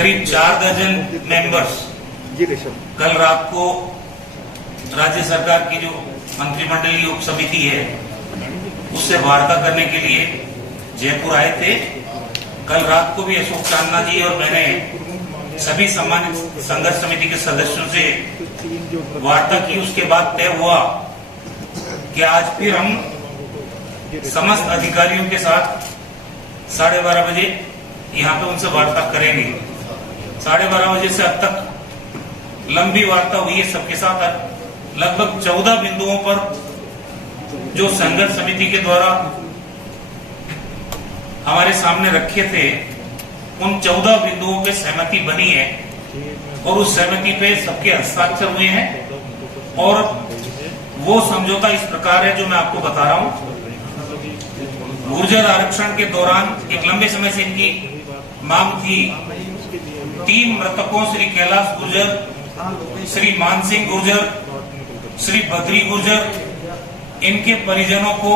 करीब 4 दर्जन मेंबर्स कल रात को राज्य सरकार की जो मंत्रिमंडलीय उप समिति है उससे वार्ता करने के लिए जयपुर आए थे। कल रात को भी अशोक चांदना जी और मैंने सभी सम्मानित संघर्ष समिति के सदस्यों से वार्ता की। उसके बाद तय हुआ कि आज फिर हम समस्त अधिकारियों के साथ 12:30 बजे यहाँ पे उनसे वार्ता करेंगे। 12:30 बजे से अब तक लंबी वार्ता हुई है सबके साथ। लगभग 14 बिंदुओं पर जो संघर्ष समिति के द्वारा हमारे सामने रखे थे उन 14 बिंदुओं पे सहमति बनी है और उस सहमति पे सबके हस्ताक्षर हुए हैं और वो समझौता इस प्रकार है जो मैं आपको बता रहा हूं। गुर्जर आरक्षण के दौरान एक लंबे समय से इनकी मांग थी। 3 मृतकों श्री कैलाश गुर्जर, श्री मानसिंह गुर्जर, श्री बद्री गुर्जर, इनके परिजनों को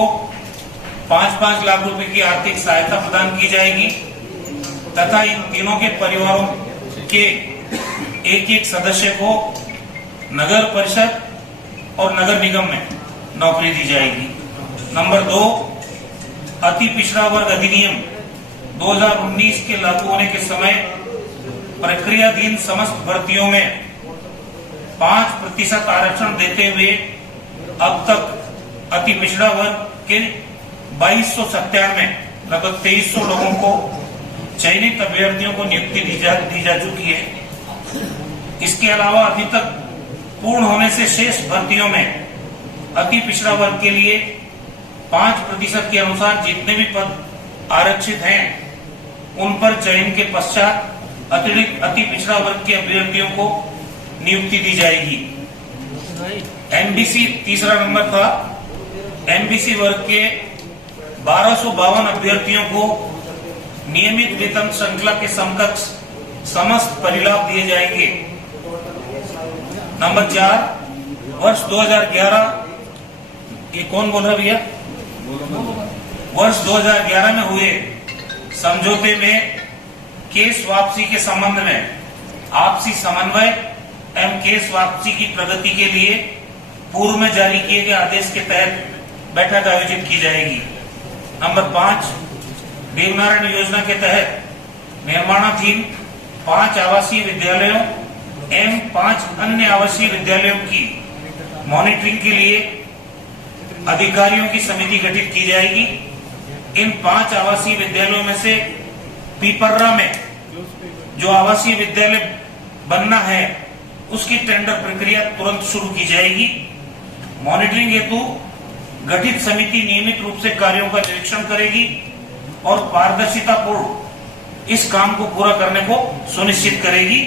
5-5 लाख रुपए की आर्थिक सहायता प्रदान की जाएगी तथा इन तीनों के परिवारों के एक सदस्य को नगर परिषद और नगर निगम में नौकरी दी जाएगी। नंबर 2, अति पिछड़ा वर्ग अधिनियम 2019 के लागू होने के समय प्रक्रियाधीन समस्त भर्तियों में 5% आरक्षण देते हुए अब तक अति पिछड़ा वर्ग के 2297 में लगभग 2300 लोगों को चयनित अभ्यर्थियों को नियुक्ति दी जा चुकी है। इसके अलावा अभी तक पूर्ण होने से शेष भर्तियों में अति पिछड़ा वर्ग के लिए 5% के अनुसार जितने भी पद आरक्षित हैं उन पर चयन के पश्चात अतिरिक्त अति पिछड़ा वर्ग के अभ्यर्थियों को नियुक्ति दी जाएगी। एमबीसी तीसरा नंबर था। एमबीसी वर्ग के 1252 अभ्यर्थियों को नियमित वेतन श्रृंखला के समकक्ष समस्त परिलाभ दिए जाएंगे। नंबर 4, वर्ष 2011, ये कौन बोल रहा भैया? वर्ष 2011 में हुए समझौते में केस वापसी के संबंध में आपसी समन्वय एवं केस वापसी की प्रगति के लिए पूर्व में जारी किए गए आदेश के तहत बैठक आयोजित की जाएगी। नंबर 5, देवनारायण योजना के तहत निर्माणाधीन 5 आवासीय विद्यालयों एवं 5 अन्य आवासीय विद्यालयों की मॉनिटरिंग के लिए अधिकारियों की समिति गठित की जाएगी। इन 5 आवासीय विद्यालयों में से पीपर्रा में जो आवासीय विद्यालय बनना है उसकी टेंडर प्रक्रिया तुरंत शुरू की जाएगी। मॉनिटरिंग हेतु गठित समिति नियमित रूप से कार्यों का निरीक्षण करेगी और पारदर्शिता पूर्ण इस काम को पूरा करने को सुनिश्चित करेगी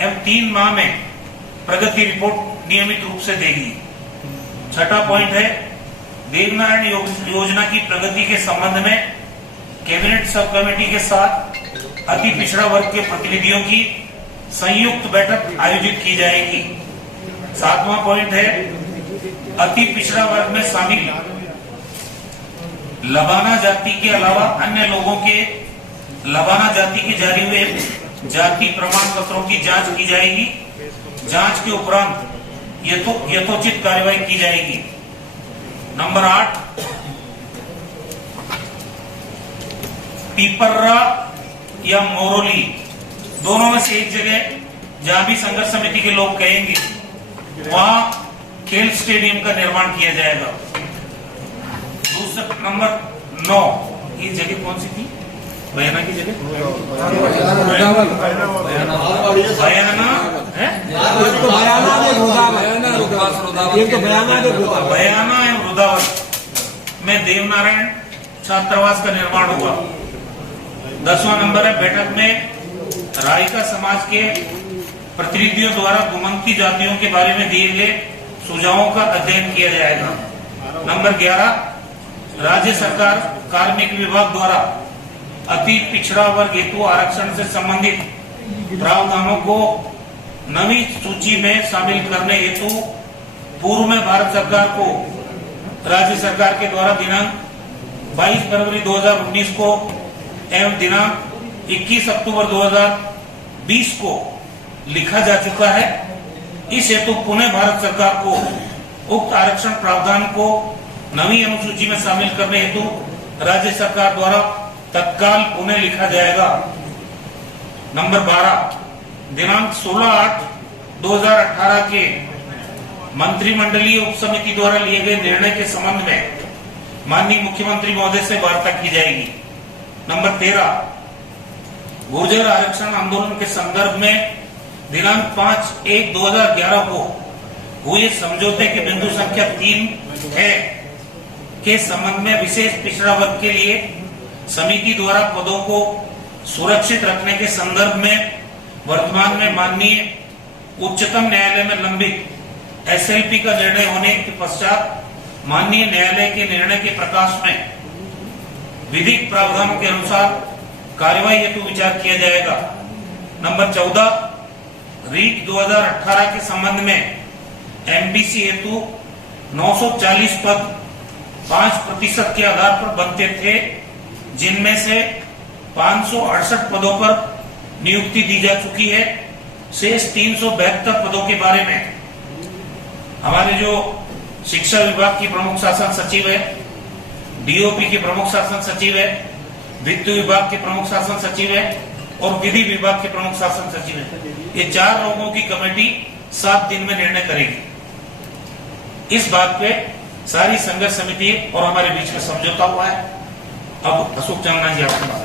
एवं 3 माह में प्रगति रिपोर्ट नियमित रूप से देगी। छठा पॉइंट है, देवनारायण योजना की प्रगति के संबंध में कैबिनेट सब कमेटी के साथ अति पिछड़ा वर्ग के प्रतिनिधियों की संयुक्त बैठक आयोजित की जाएगी। 7वां पॉइंट है, अति पिछड़ा वर्ग में शामिल लबाना जाति के अलावा अन्य लोगों के लबाना जाति के जारी हुए जाति प्रमाण पत्रों की जांच की जाएगी। जांच के उपरांत यथोचित कार्रवाई की जाएगी। नंबर 8, पीपर्रा या मोरोली दोनों में से एक जगह जहां भी संघर्ष समिति के लोग कहेंगे वहां खेल स्टेडियम का निर्माण किया जाएगा। दूसरा नंबर 9, ये जगह कौन सी थी? बयाना की जगह बयाना एवं रुदावल में देवनारायण छात्रावास का निर्माण होगा। 10वां नंबर है, बैठक में रायका समाज के प्रतिनिधियों द्वारा घुमंती जातियों के बारे में दिए गए सुझावों का अध्ययन किया जाएगा। नंबर 11, राज्य सरकार कार्मिक विभाग द्वारा अति पिछड़ा वर्ग हेतु आरक्षण से संबंधित प्रावधानों को नवी सूची में शामिल करने हेतु पूर्व में भारत सरकार को राज्य सरकार के द्वारा दिनांक 22 फरवरी 2019 को एवं दिनांक 21 अक्टूबर 20 को लिखा जा चुका है। इस हेतु पुनः भारत सरकार को उक्त आरक्षण प्रावधान को नवी अनुसूची में शामिल करने हेतु राज्य सरकार द्वारा तत्काल पुनः लिखा जाएगा। नंबर 12, दिनांक 16/8/2018 के मंत्रिमंडलीय उपसमिति द्वारा लिए गए निर्णय के संबंध में माननीय मुख्यमंत्री महोदय से वार्ता की जाएगी। नंबर 13, गुर्जर आरक्षण आंदोलन के संदर्भ में दिनांक 5/1/2011 को हुए समझौते के बिंदु संख्या 3 है के संबंध में विशेष पिछड़ा वर्ग के लिए समिति द्वारा पदों को सुरक्षित रखने के संदर्भ में वर्तमान में माननीय उच्चतम न्यायालय में लंबित एसएलपी का निर्णय होने के पश्चात माननीय न्यायालय के निर्णय के प्रकाश में विधिक प्रावधानों के अनुसार कार्यवाही हेतु विचार किया जाएगा। नंबर 14, रीट 2018 के संबंध में एमबीसी हेतु 940 पद 5% के आधार पर बनते थे, जिनमें से 568 पदों पर नियुक्ति दी जा चुकी है। शेष 372 पदों के बारे में हमारे जो शिक्षा विभाग की प्रमुख शासन सचिव है, डीओपी के प्रमुख शासन सचिव है, वित्त विभाग के प्रमुख शासन सचिव है और विधि विभाग के प्रमुख शासन सचिव है, ये 4 लोगों की कमेटी 7 दिन में निर्णय करेगी। इस बात पे सारी संघर्ष समिति और हमारे बीच में समझौता हुआ है। अब अशोक चांदना जी आपके पास।